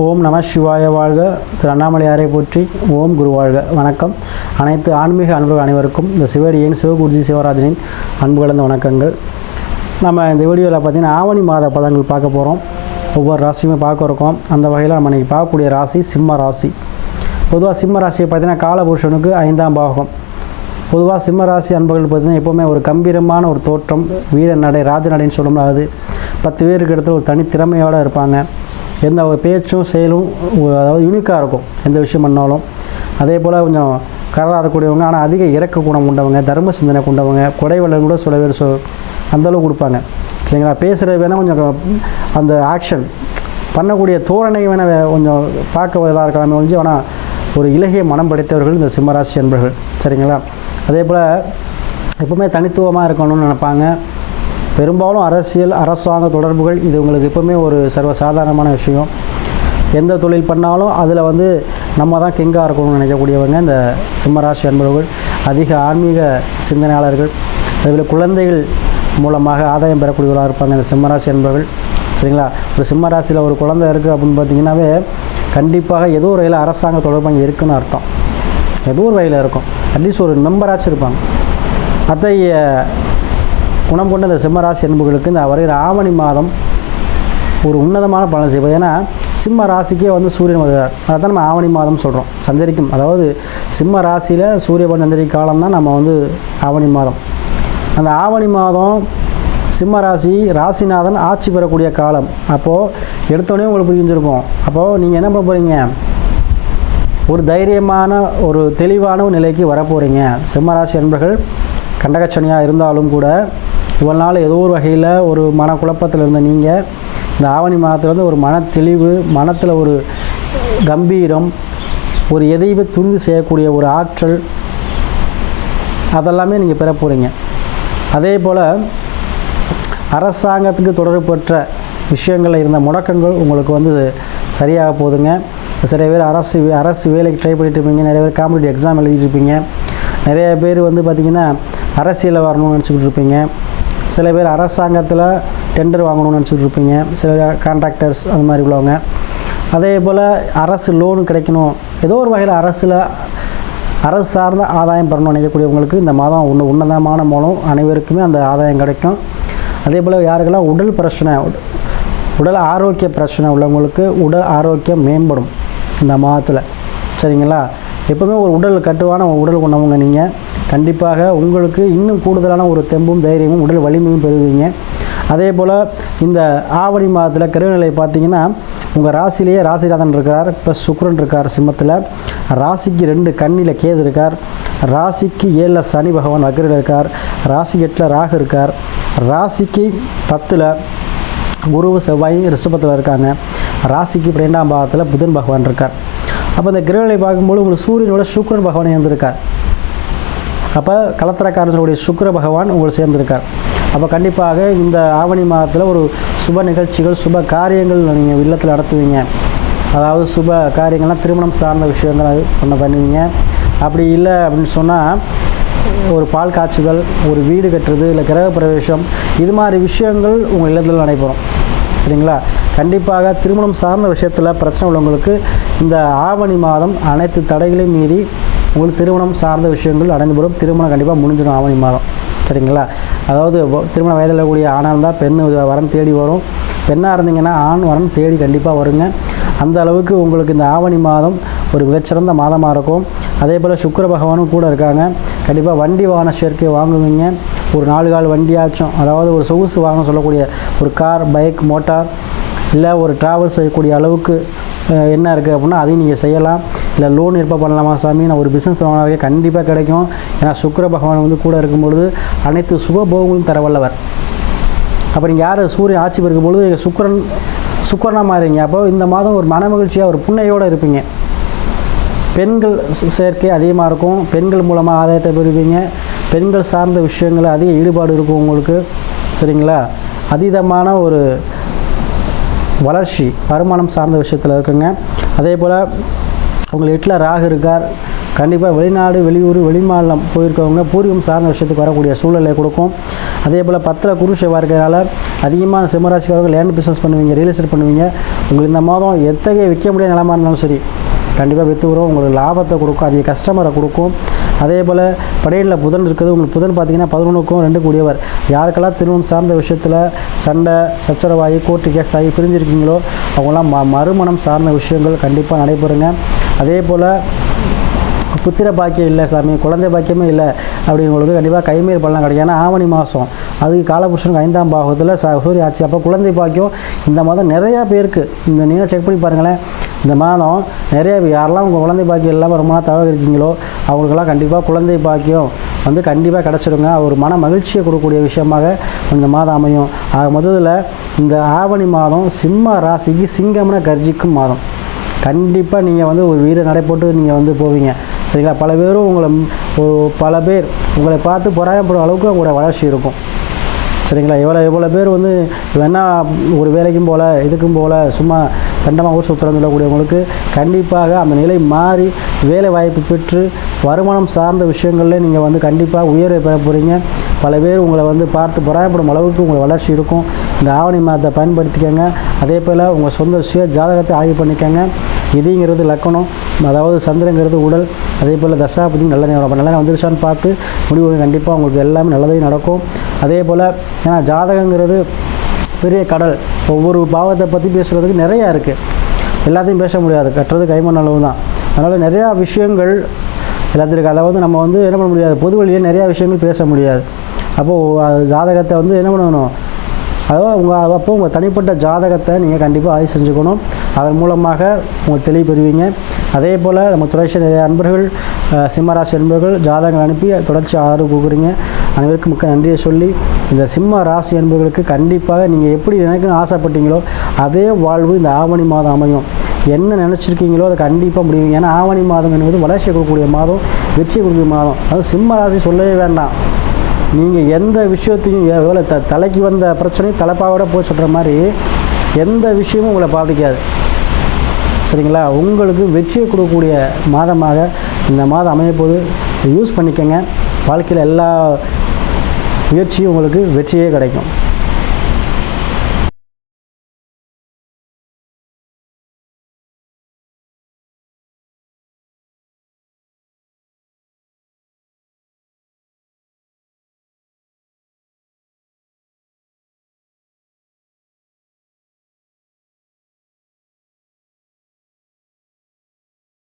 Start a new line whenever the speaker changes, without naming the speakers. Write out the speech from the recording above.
ஓம் நம சிவாய வாழ்க. திரு அண்ணாமலையாரை போற்றி ஓம் குரு வாழ்க. வணக்கம். அனைத்து ஆன்மீக அன்பர்கள் அனைவருக்கும் இந்த சிவடியின் சிவகுருஜி சிவராஜனின் அன்பு கலந்த வணக்கங்கள். நம்ம இந்த வீடியோவில் பார்த்தீங்கன்னா ஆவணி மாத பலன்கள் பார்க்க போகிறோம் ஒவ்வொரு ராசியுமே பார்க்க இருக்கோம். அந்த வகையில் நம்ம இன்றைக்கி பார்க்கக்கூடிய ராசி சிம்ம ராசி. பொதுவாக சிம்ம ராசியை பார்த்தீங்கன்னா காலபுருஷனுக்கு ஐந்தாம் பாகம். பொதுவாக சிம்ம ராசி அன்பர்கள் பார்த்தீங்கன்னா எப்போவுமே ஒரு கம்பீரமான ஒரு தோற்றம் வீர நடை ராஜநடைன்னு சொல்லும்போது அது பத்து பேருக்கு இடத்துல ஒரு தனித்திறமையோடு இருப்பாங்க. எந்த ஒரு பேச்சும் செயலும் அதாவது யூனிக்காக இருக்கும் எந்த விஷயம் பண்ணாலும். அதே போல் கொஞ்சம் கரலாக இருக்கக்கூடியவங்க ஆனால் அதிக இறக்க குணம் கொண்டவங்க தர்ம சிந்தனை கொண்டவங்க கொடைவள்ளம் கூட சில பேர் சொ அந்தளவு கொடுப்பாங்க. சரிங்களா? பேசுகிற வேணால் கொஞ்சம் அந்த ஆக்ஷன் பண்ணக்கூடிய தோரணை வேணால் கொஞ்சம் பார்க்க இதாக இருக்கலாமே ஒழிஞ்சு ஆனால் ஒரு இலகிய மனம் படைத்தவர்கள் இந்த சிம்மராசி என்பர்கள் சரிங்களா? அதே போல் எப்பவுமே தனித்துவமாக இருக்கணும்னு நினைப்பாங்க. பெரும்பாலும் அரசியல் அரசாங்க தொடர்புகள் இது உங்களுக்கு எப்பவுமே ஒரு சர்வசாதாரணமான விஷயம். எந்த தொழில் பண்ணாலும் அதில் வந்து நம்ம தான் கிங்காக இருக்கணும்னு நினைக்கக்கூடியவங்க இந்த சிம்மராசி அன்பர்கள் அதிக ஆன்மீக சிந்தனையாளர்கள் அதுபோல் குழந்தைகள் மூலமாக ஆதாயம் பெறக்கூடியவர்களாக இருப்பாங்க இந்த சிம்மராசி அன்பர்கள். சரிங்களா? ஒரு சிம்மராசியில் ஒரு குழந்தை இருக்குது அப்படின்னு பார்த்தீங்கன்னாவே கண்டிப்பாக ஏதோ ஒரு வகையில் அரசாங்க தொடர்பு அங்கே இருக்குன்னு அர்த்தம். ஏதோ ஒரு வகையில் இருக்கும். அட்லீஸ்ட் ஒரு மெம்பராச்சும் இருப்பாங்க. அத்தகைய குணம் கொண்ட இந்த சிம்மராசி என்பவர்களுக்கு இந்த வருகிற ஆவணி மாதம் ஒரு உன்னதமான பலன் செய்வது. ஏன்னா சிம்ம ராசிக்கே வந்து சூரியன் வருகிறார். அதை தான் நம்ம ஆவணி மாதம் சொல்கிறோம் சஞ்சரிக்கும். அதாவது சிம்ம ராசியில் சூரிய சஞ்சரி காலம் தான் நம்ம வந்து ஆவணி மாதம். அந்த ஆவணி மாதம் சிம்ம ராசி ராசிநாதன் ஆட்சி பெறக்கூடிய காலம். அப்போது எடுத்தோடனே உங்களுக்கு புரிஞ்சிருக்கும். அப்போது நீங்கள் என்ன பண்ண போகிறீங்க ஒரு தைரியமான ஒரு தெளிவான ஒரு நிலைக்கு வரப்போகிறீங்க சிம்மராசி அன்பர்கள் கண்டகச்சனியாக இருந்தாலும் கூட இவ்வளோ நாள் ஏதோ ஒரு வகையில் ஒரு மனக்குழப்பத்தில் இருந்த நீங்கள் இந்த ஆவணி மாதத்துலேருந்து வந்து ஒரு மன தெளிவு மனத்தில் ஒரு கம்பீரம் ஒரு எதையுமே துணிந்து செய்யக்கூடிய ஒரு ஆற்றல் அதெல்லாமே நீங்கள் பெற போகிறீங்க அதே போல் அரசாங்கத்துக்கு தொடர்பற்ற விஷயங்களில் இருந்த முடக்கங்கள் உங்களுக்கு வந்து சரியாக போகுதுங்க சில பேர் அரசு அரசு வேலைக்கு ட்ரை பண்ணிட்டு இருப்பீங்க நிறைய பேர் காம்படிட்டிவ் எக்ஸாம் எழுதிட்டு இருப்பீங்க. நிறைய பேர் வந்து பார்த்திங்கன்னா அரசியலில் வரணும்னு நினச்சிக்கிட்டு இருப்பீங்க. சில பேர் அரசாங்கத்தில் டெண்டர் வாங்கணும்னு நினச்சிட்டு இருப்பீங்க. சில கான்ட்ராக்டர்ஸ் அந்த மாதிரி உள்ளவங்க. அதே போல் அரசு லோன் கிடைக்கணும். ஏதோ ஒரு வகையில் அரசில் அரசு சார்ந்த ஆதாயம் பெறணும்னு நினைக்கக்கூடியவங்களுக்கு இந்த மாதம் உன்ன உன்னதமான மூலம் அனைவருக்குமே அந்த ஆதாயம் கிடைக்கும். அதே போல் யாருக்கெல்லாம் உடல் பிரச்சனை உடல் ஆரோக்கிய பிரச்சனை உள்ளவங்களுக்கு உடல் ஆரோக்கியம் மேம்படும் இந்த மாதத்தில். சரிங்களா? எப்பவுமே ஒரு உடல் கட்டுவான உடல் கொண்டவங்க நீங்கள் கண்டிப்பாக உங்களுக்கு இன்னும் கூடுதலான ஒரு தெம்பும் தைரியமும் உடல் வலிமையும் பெறுவீங்க. அதே போல் இந்த ஆவணி மாதத்தில் கருவநிலை பார்த்தீங்கன்னா உங்கள் ராசிலேயே ராசிநாதன் இருக்கார் ப்ளஸ் சுக்ரன் இருக்கார் சிம்மத்தில். ராசிக்கு ரெண்டு கண்ணில் கேது இருக்கார். ராசிக்கு ஏழில் சனி பகவான் வக்கரில் இருக்கார். ராசி எட்டில் ராகு இருக்கார். ராசிக்கு பத்தில் குருவு செவ்வாய் ரிஷபத்தில் இருக்காங்க. ராசிக்கு பன்னெண்டாம் பாகத்தில் புதன் பகவான் இருக்கார். அப்போ இந்த கிரகங்களை பார்க்கும்போது உங்களுக்கு சூரியனோட சுக்கிரன் பகவான் இருந்திருக்கார் அப்போ கலத்திரக்காரன் சொல்லக்கூடிய சுக்கிர பகவான் உங்களுக்கு சேர்ந்திருக்கார். அப்போ கண்டிப்பாக இந்த ஆவணி மாதத்தில் ஒரு சுப நிகழ்ச்சிகள் சுப காரியங்கள் நீங்கள் இல்லத்தில் நடத்துவீங்க. அதாவது சுப காரியங்கள்லாம் திருமணம் சார்ந்த விஷயங்கள் அது பண்ண பண்ணுவீங்க. அப்படி இல்லை அப்படின்னு சொன்னால் ஒரு பால் காய்ச்சுதல் ஒரு வீடு கட்டுறது இல்லை கிரக பிரவேசம் இது மாதிரி விஷயங்கள் உங்கள் இல்லத்தில் நடைபெறும். சரிங்களா? கண்டிப்பாக திருமணம் சார்ந்த விஷயத்தில் பிரச்சனை உள்ளவங்களுக்கு இந்த ஆவணி மாதம் அனைத்து தடைகளையும் மீறி உங்களுக்கு திருமணம் சார்ந்த விஷயங்கள் அடைந்து வரும் திருமணம் கண்டிப்பாக முடிஞ்சிடும் ஆவணி மாதம். சரிங்களா? அதாவது வ- திருமண வயதில் கூடிய ஆணாக இருந்தால் பெண் வரன் தேடி வரும். பெண்ணாக இருந்தீங்கன்னா ஆண் வரன் தேடி கண்டிப்பாக வருங்க. அந்த அளவுக்கு உங்களுக்கு இந்த ஆவணி மாதம் ஒரு மிகச்சிறந்த மாதமாக இருக்கும். அதே போல் சுக்கர பகவானும் கூட இருக்காங்க. கண்டிப்பாக வண்டி வாகன சேர்க்கை வாங்குவீங்க. ஒரு நாலு கால் வண்டியாச்சும் அதாவது ஒரு சொகுசு வாகனம் சொல்லக்கூடிய ஒரு கார் பைக் மோட்டார் இல்லை ஒரு ட்ராவல் செய்யக்கூடிய அளவுக்கு என்ன இருக்குது அப்படின்னா அதையும் நீங்கள் செய்யலாம். இல்லை லோன் ஏற்ப பண்ணலாமா சாமி? நான் ஒரு பிஸ்னஸ் தொடங்கினாலே கண்டிப்பாக கிடைக்கும். ஏன்னா சுக்கர பகவான் வந்து கூட இருக்கும் பொழுது அனைத்து சுகபோகங்களும் தர வல்லவர். அப்போ நீங்கள் யார்? சூரியன் ஆட்சி பெருக்கும் பொழுது சுக்கரன் சுக்கரனாக மாறிங்க அப்போ இந்த மாதம் ஒரு மனமகிழ்ச்சியாக ஒரு புண்ணையோடு இருப்பீங்க. பெண்கள் செயற்கை சேர்க்கை அதிகமாக இருக்கும். பெண்கள் மூலமாக ஆதாயத்தை பெறுவீங்க. பெண்கள் சார்ந்த விஷயங்கள் அதிக ஈடுபாடு இருக்கும் உங்களுக்கு சரிங்களா? அதீதமான ஒரு வளர்ச்சி வருமானம் சார்ந்த விஷயத்தில் இருக்குங்க. அதே போல் உங்கள் எட்டில் ராகு இருக்கார் கண்டிப்பாக வெளிநாடு வெளியூர் வெளிமாநிலம் போயிருக்கவங்க பூர்வீகம் சார்ந்த விஷயத்துக்கு வரக்கூடிய சூழ்நிலை கொடுக்கும். அதே போல் பத்தில் குரு செவ்வாய் இருக்கிறதுனால அதிகமாக சிம்மராசிக்காரர்கள் லேண்ட் பிஸ்னஸ் பண்ணுவீங்க ரியல் எஸ்டேட் பண்ணுவீங்க. உங்களுக்கு இந்த மாதம் எத்தகைய விற்க முடியாத நிலமா இருந்தாலும் சரி கண்டிப்பாக விற்று வரும். உங்களுக்கு லாபத்தை கொடுக்கும் அதிக கஸ்டமரை கொடுக்கும். அதே போல் படையலில் புதன் இருக்குது. உங்களுக்கு புதன் பார்த்தீங்கன்னா பதினொன்றுக்கும் ரெண்டு கூடியவர் யாருக்கெல்லாம் திருமணம் சார்ந்த விஷயத்தில் சண்டை சச்சரவாகி கோர்ட்டு கேஸ் ஆகி பிரிஞ்சிருக்கீங்களோ அவங்களாம் ம மறுமணம் சார்ந்த விஷயங்கள் கண்டிப்பாக நடைபெறுங்க. அதே போல் புத்திர பாக்கியம் இல்லை சாமி குழந்தை பாக்கியமே இல்லை அப்படிங்கிறவங்களுக்கு கண்டிப்பாக கைமேல் பலன் கிடைக்கும். ஏன்னா ஆவணி மாதம் அதுக்கு காலபுருஷனுக்கு ஐந்தாம் பாகத்தில் ச சூரிய ஆட்சி. அப்போ குழந்தை பாக்கியம் இந்த மாதம் நிறையா பேருக்கு. இந்த நீங்கள் செக் பண்ணி பாருங்களேன். இந்த மாதம் நிறைய பேர் யாரெல்லாம் உங்கள் குழந்தை பாக்கியம் இல்லாமல் ரொம்ப நாள் தவக இருக்கீங்களோ அவங்களுக்கெல்லாம் கண்டிப்பாக குழந்தை பாக்கியம் வந்து கண்டிப்பாக கிடச்சிடுங்க ஒரு மன மகிழ்ச்சியை கொடுக்கக்கூடிய விஷயமாக இந்த மாதம் அமையும். ஆக முதல்ல இந்த ஆவணி மாதம் சிம்ம ராசிக்கு சிங்கம்னு கர்ஜிக்கும் மாதம். கண்டிப்பாக நீங்கள் வந்து ஒரு வீர நடை போட்டு நீங்கள் வந்து போவீங்க. சரிங்களா? பல பேரும் உங்களை ஒரு பல பேர் உங்களை பார்த்து பொறாயப்படும் அளவுக்கு உங்களோட வளர்ச்சி இருக்கும். சரிங்களா? இவ்வளோ இவ்வளோ பேர் வந்து வேணா ஒரு வேலைக்கும் போகல இதுக்கும் போகல சும்மா தண்டமாக ஊர் சுத்திரம் சொல்லக்கூடியவங்களுக்கு கண்டிப்பாக அந்த நிலை மாறி வேலை வாய்ப்பு பெற்று வருமானம் சார்ந்த விஷயங்களில் நீங்கள் வந்து கண்டிப்பாக உயர்வை பெற போகிறீங்க பல பேர் உங்களை வந்து பார்த்து பொறாயப்படும் அளவுக்கு உங்கள் வளர்ச்சி இருக்கும். இந்த ஆவணி மாதத்தை பயன்படுத்திக்கோங்க. அதே போல் உங்கள் சொந்த சுய ஜாதகத்தை ஆய்வு பண்ணிக்கோங்க. விதிங்கிறது லக்கணம் அதாவது சந்திரங்கிறது உடல் அதே போல் தசாபதி நல்ல நேரம். அப்போ நல்ல நேரம் வந்துருச்சான்னு பார்த்து முடிவு கண்டிப்பாக உங்களுக்கு எல்லாமே நல்லதே நடக்கும். அதே போல் ஏன்னா ஜாதகங்கிறது பெரிய கடல். ஒவ்வொரு பாவத்தை பற்றி பேசுகிறதுக்கு நிறையா இருக்குது எல்லாத்தையும் பேச முடியாது. கட்டுறது கைமண் அளவு தான் அதனால் நிறையா விஷயங்கள் எல்லாத்தையும் இருக்குது அதை வந்து நம்ம வந்து என்ன பண்ண முடியாது? பொது வழியில் நிறையா விஷயங்கள் பேச முடியாது. அப்போது அது ஜாதகத்தை வந்து என்ன பண்ணணும்? அதாவது உங்கள் அப்போ உங்கள் தனிப்பட்ட ஜாதகத்தை நீங்கள் கண்டிப்பாக ஆய்வு செஞ்சுக்கணும். அதன் மூலமாக உங்கள் தெளிவு பெறுவீங்க. அதே போல் நம்ம தொடர்ச்சி அன்பர்கள் சிம்மராசி அன்பர்கள் ஜாதகங்கள் அனுப்பி தொடர்ச்சி ஆதரவு கொடுக்குறீங்க. அனைவருக்கும் மிக்க நன்றியை சொல்லி இந்த சிம்ம ராசி அன்பர்களுக்கு கண்டிப்பாக நீங்கள் எப்படி நினைக்கணும்னு ஆசைப்பட்டீங்களோ அதே வாழ்வு இந்த ஆவணி மாதம் அமையும். என்ன நினச்சிருக்கீங்களோ அதை கண்டிப்பாக முடியும் ஏன்னா ஆவணி மாதம் என்பது வளர்ச்சி கொடுக்கக்கூடிய மாதம் வெற்றி கொடுக்கக்கூடிய மாதம். அது சிம்ம ராசி சொல்லவே வேண்டாம். நீங்கள் எந்த விஷயத்தையும் எவ்வளோ த தலைக்கு வந்த பிரச்சனையும் தலைப்பாவோட போய் சொல்கிற மாதிரி எந்த விஷயமும் உங்களை பாதிக்காது. சரிங்களா? உங்களுக்கு வெற்றியை கொடுக்கக்கூடிய மாதமாக இந்த மாதம் அமையப்போது யூஸ் பண்ணிக்கங்க. வாழ்க்கையில் எல்லா முயற்சியும் உங்களுக்கு வெற்றியே கிடைக்கும்.